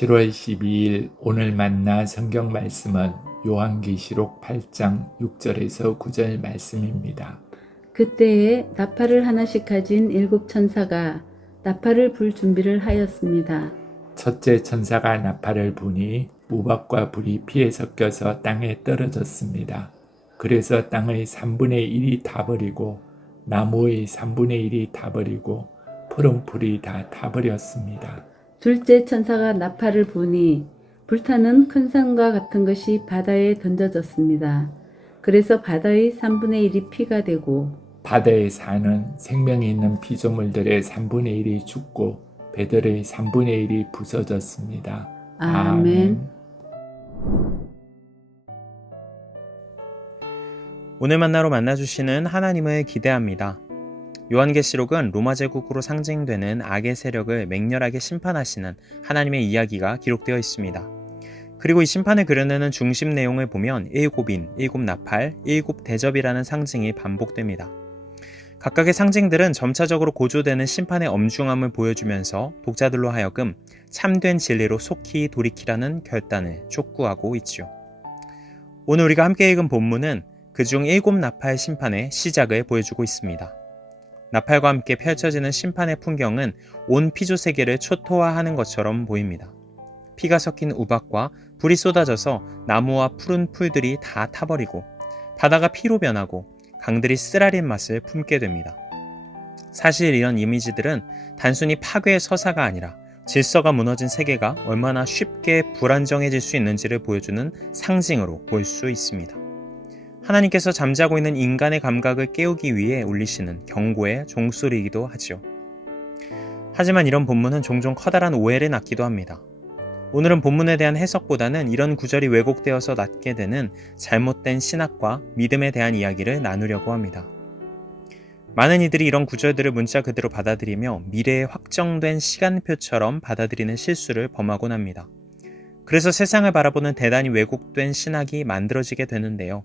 7월 12일 오늘 만나 성경 말씀은 요한계시록 8장 6절에서 9절 말씀입니다. 그때에 나팔을 하나씩 가진 7천사가 나팔을 불 준비를 하였습니다. 첫째 천사가 나팔을 부니 우박과 불이 피에 섞여서 땅에 떨어졌습니다. 그래서 땅의 3분의 1이 타버리고 나무의 3분의 1이 타버리고 푸른 풀이 다 타버렸습니다. 둘째 천사가 나팔을 부니 불타는 큰 산과 같은 것이 바다에 던져졌습니다. 그래서 바다의 3분의 1이 피가 되고 바다에 사는 생명이 있는 피조물들의 3분의 1이 죽고 배들의 3분의 1이 부서졌습니다. 아멘. 오늘 만나로 만나주시는 하나님을 기대합니다. 요한계시록은 로마 제국으로 상징되는 악의 세력을 맹렬하게 심판하시는 하나님의 이야기가 기록되어 있습니다. 그리고 이 심판을 그려내는 중심 내용을 보면 7인, 7나팔, 7대접이라는 상징이 반복됩니다. 각각의 상징들은 점차적으로 고조되는 심판의 엄중함을 보여주면서 독자들로 하여금 참된 진리로 속히 돌이키라는 결단을 촉구하고 있죠. 오늘 우리가 함께 읽은 본문은 그중 7나팔 심판의 시작을 보여주고 있습니다. 나팔과 함께 펼쳐지는 심판의 풍경은 온 피조세계를 초토화하는 것처럼 보입니다. 피가 섞인 우박과 불이 쏟아져서 나무와 푸른 풀들이 다 타버리고 바다가 피로 변하고 강들이 쓰라린 맛을 품게 됩니다. 사실 이런 이미지들은 단순히 파괴의 서사가 아니라 질서가 무너진 세계가 얼마나 쉽게 불안정해질 수 있는지를 보여주는 상징으로 볼 수 있습니다. 하나님께서 잠자고 있는 인간의 감각을 깨우기 위해 울리시는 경고의 종소리이기도 하죠. 하지만 이런 본문은 종종 커다란 오해를 낳기도 합니다. 오늘은 본문에 대한 해석보다는 이런 구절이 왜곡되어서 낳게 되는 잘못된 신학과 믿음에 대한 이야기를 나누려고 합니다. 많은 이들이 이런 구절들을 문자 그대로 받아들이며 미래에 확정된 시간표처럼 받아들이는 실수를 범하곤 합니다. 그래서 세상을 바라보는 대단히 왜곡된 신학이 만들어지게 되는데요.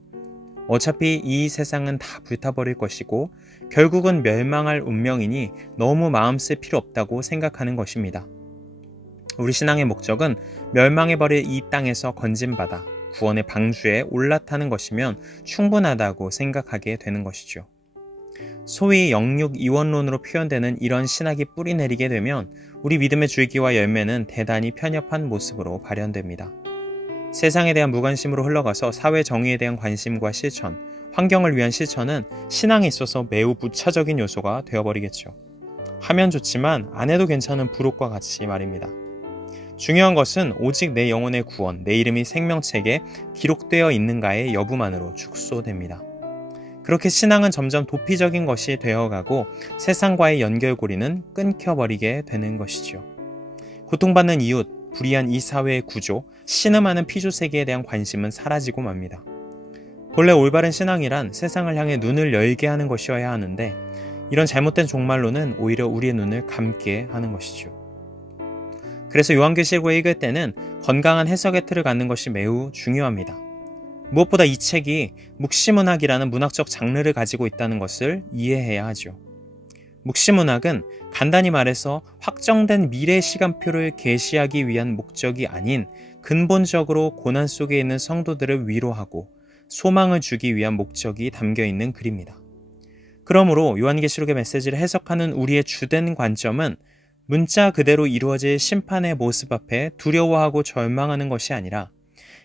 어차피 이 세상은 다 불타버릴 것이고 결국은 멸망할 운명이니 너무 마음 쓸 필요 없다고 생각하는 것입니다. 우리 신앙의 목적은 멸망해버릴 이 땅에서 건진받아 구원의 방주에 올라타는 것이면 충분하다고 생각하게 되는 것이죠. 소위 영육 이원론으로 표현되는 이런 신학이 뿌리내리게 되면 우리 믿음의 줄기와 열매는 대단히 편협한 모습으로 발현됩니다. 세상에 대한 무관심으로 흘러가서 사회 정의에 대한 관심과 실천, 환경을 위한 실천은 신앙에 있어서 매우 부차적인 요소가 되어버리겠죠. 하면 좋지만 안 해도 괜찮은 부록과 같이 말입니다. 중요한 것은 오직 내 영혼의 구원, 내 이름이 생명책에 기록되어 있는가의 여부만으로 축소됩니다. 그렇게 신앙은 점점 도피적인 것이 되어가고 세상과의 연결고리는 끊겨버리게 되는 것이죠. 고통받는 이웃, 불의한 이 사회의 구조, 신음하는 피조세계에 대한 관심은 사라지고 맙니다. 본래 올바른 신앙이란 세상을 향해 눈을 열게 하는 것이어야 하는데 이런 잘못된 종말론은 오히려 우리의 눈을 감게 하는 것이죠. 그래서 요한계시록을 읽을 때는 건강한 해석의 틀을 갖는 것이 매우 중요합니다. 무엇보다 이 책이 묵시문학이라는 문학적 장르를 가지고 있다는 것을 이해해야 하죠. 묵시문학은 간단히 말해서 확정된 미래 시간표를 계시하기 위한 목적이 아닌 근본적으로 고난 속에 있는 성도들을 위로하고 소망을 주기 위한 목적이 담겨있는 글입니다. 그러므로 요한계시록의 메시지를 해석하는 우리의 주된 관점은 문자 그대로 이루어질 심판의 모습 앞에 두려워하고 절망하는 것이 아니라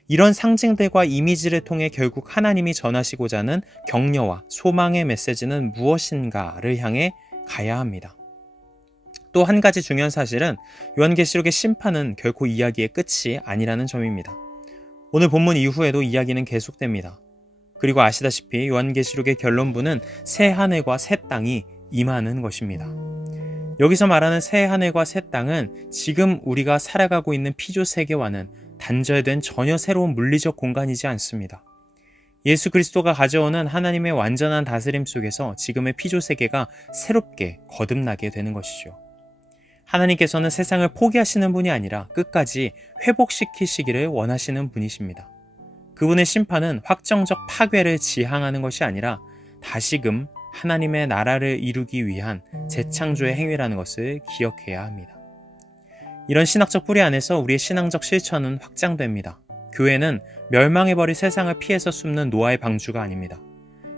이런 상징들과 이미지를 통해 결국 하나님이 전하시고자 하는 격려와 소망의 메시지는 무엇인가를 향해 가야 합니다. 또 한 가지 중요한 사실은 요한계시록의 심판은 결코 이야기의 끝이 아니라는 점입니다. 오늘 본문 이후에도 이야기는 계속됩니다. 그리고 아시다시피 요한계시록의 결론부는 새 하늘과 새 땅이 임하는 것입니다. 여기서 말하는 새 하늘과 새 땅은 지금 우리가 살아가고 있는 피조세계와는 단절된 전혀 새로운 물리적 공간이지 않습니다. 예수 그리스도가 가져오는 하나님의 완전한 다스림 속에서 지금의 피조세계가 새롭게 거듭나게 되는 것이죠. 하나님께서는 세상을 포기하시는 분이 아니라 끝까지 회복시키시기를 원하시는 분이십니다. 그분의 심판은 확정적 파괴를 지향하는 것이 아니라 다시금 하나님의 나라를 이루기 위한 재창조의 행위라는 것을 기억해야 합니다. 이런 신학적 뿌리 안에서 우리의 신앙적 실천은 확장됩니다. 교회는 멸망해버릴 세상을 피해서 숨는 노아의 방주가 아닙니다.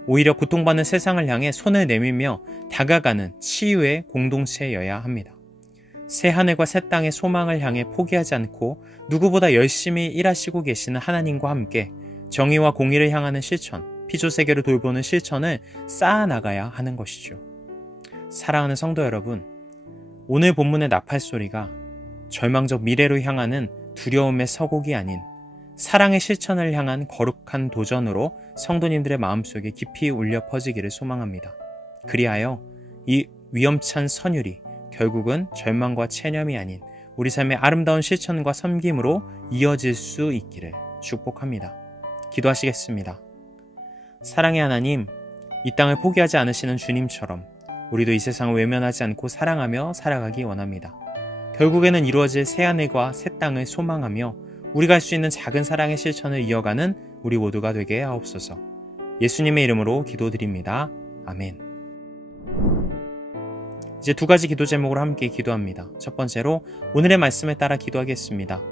오히려 고통받는 세상을 향해 손을 내밀며 다가가는 치유의 공동체여야 합니다. 새 하늘과 새 땅의 소망을 향해 포기하지 않고 누구보다 열심히 일하시고 계시는 하나님과 함께 정의와 공의를 향하는 실천, 피조세계를 돌보는 실천을 쌓아나가야 하는 것이죠. 사랑하는 성도 여러분, 오늘 본문의 나팔소리가 절망적 미래로 향하는 두려움의 서곡이 아닌 사랑의 실천을 향한 거룩한 도전으로 성도님들의 마음속에 깊이 울려 퍼지기를 소망합니다. 그리하여 이 위험찬 선율이 결국은 절망과 체념이 아닌 우리 삶의 아름다운 실천과 섬김으로 이어질 수 있기를 축복합니다. 기도하시겠습니다. 사랑의 하나님, 이 땅을 포기하지 않으시는 주님처럼 우리도 이 세상을 외면하지 않고 사랑하며 살아가기 원합니다. 결국에는 이루어질 새하늘과 새 땅을 소망하며 우리가 할 수 있는 작은 사랑의 실천을 이어가는 우리 모두가 되게 하옵소서. 예수님의 이름으로 기도드립니다. 아멘. 이제 두 가지 기도 제목으로 함께 기도합니다. 첫 번째로 오늘의 말씀에 따라 기도하겠습니다.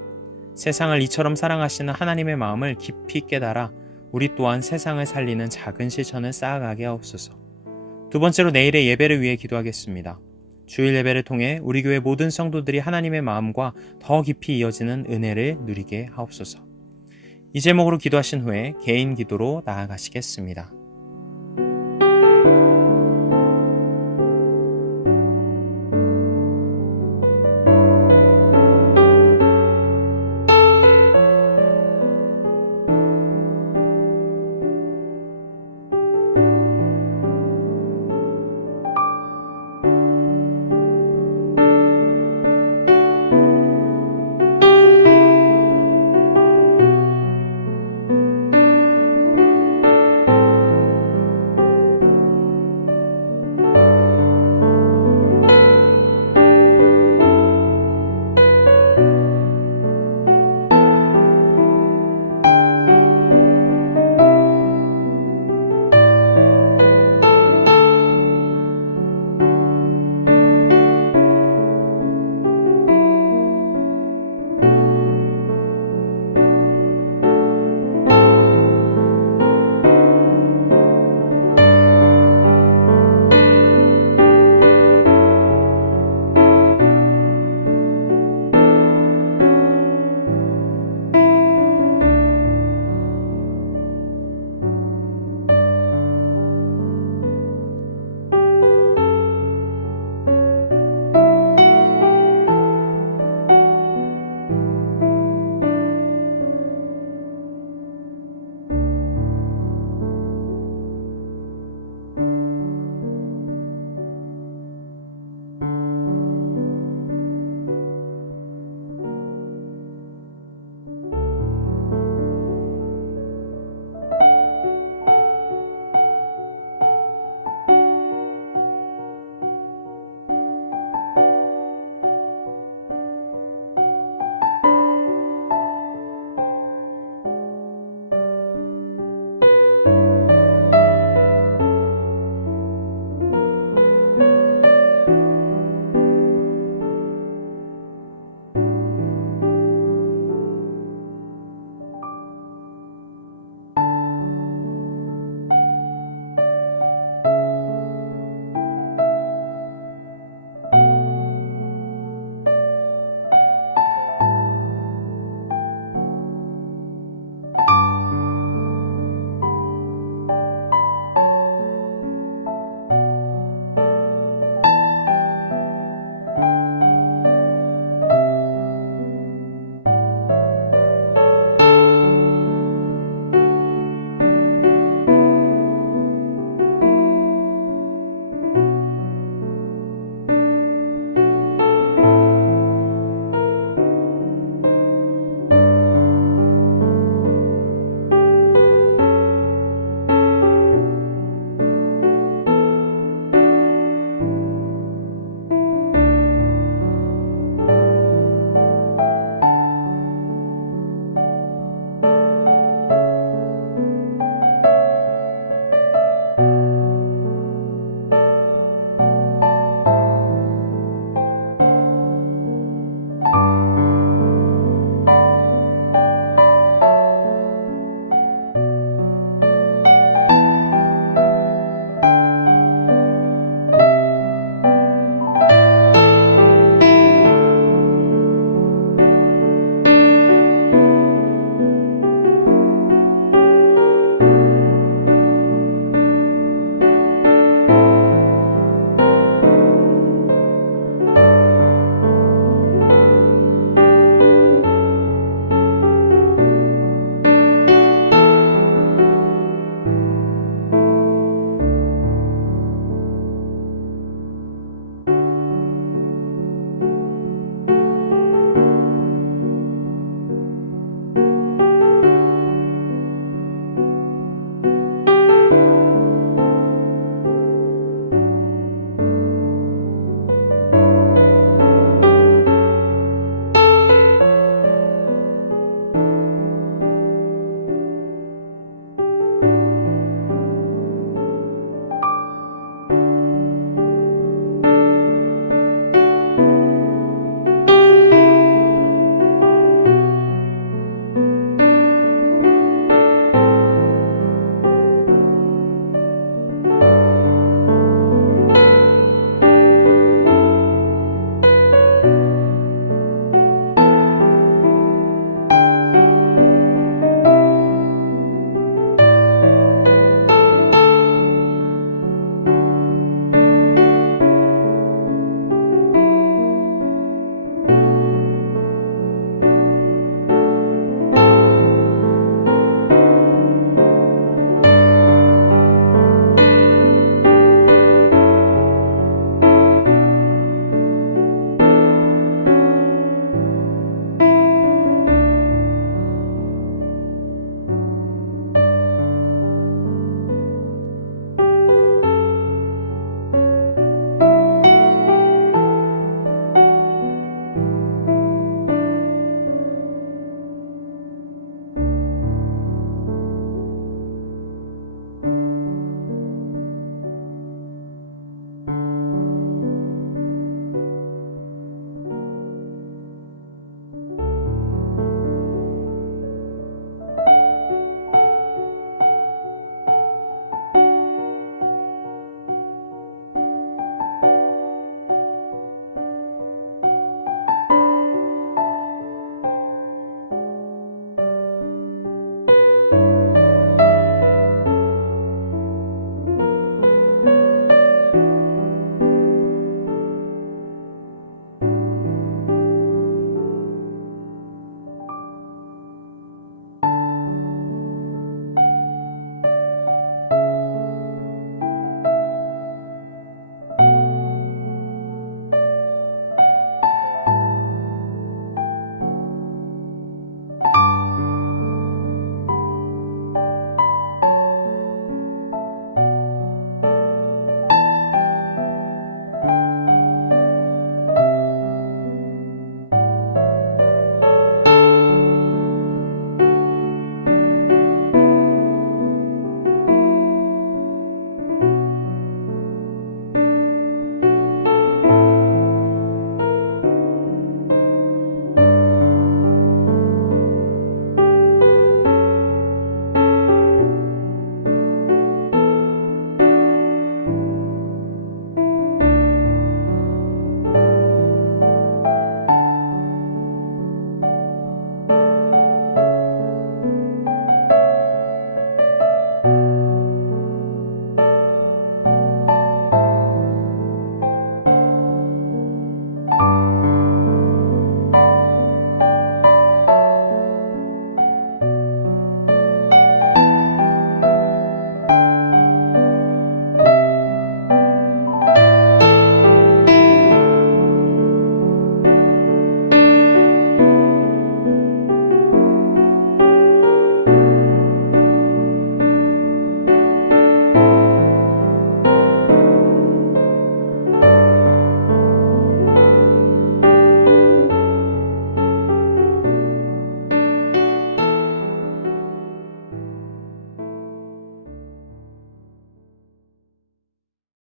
세상을 이처럼 사랑하시는 하나님의 마음을 깊이 깨달아 우리 또한 세상을 살리는 작은 실천을 쌓아가게 하옵소서. 두 번째로 내일의 예배를 위해 기도하겠습니다. 주일 예배를 통해 우리 교회 모든 성도들이 하나님의 마음과 더 깊이 이어지는 은혜를 누리게 하옵소서. 이 제목으로 기도하신 후에 개인 기도로 나아가시겠습니다.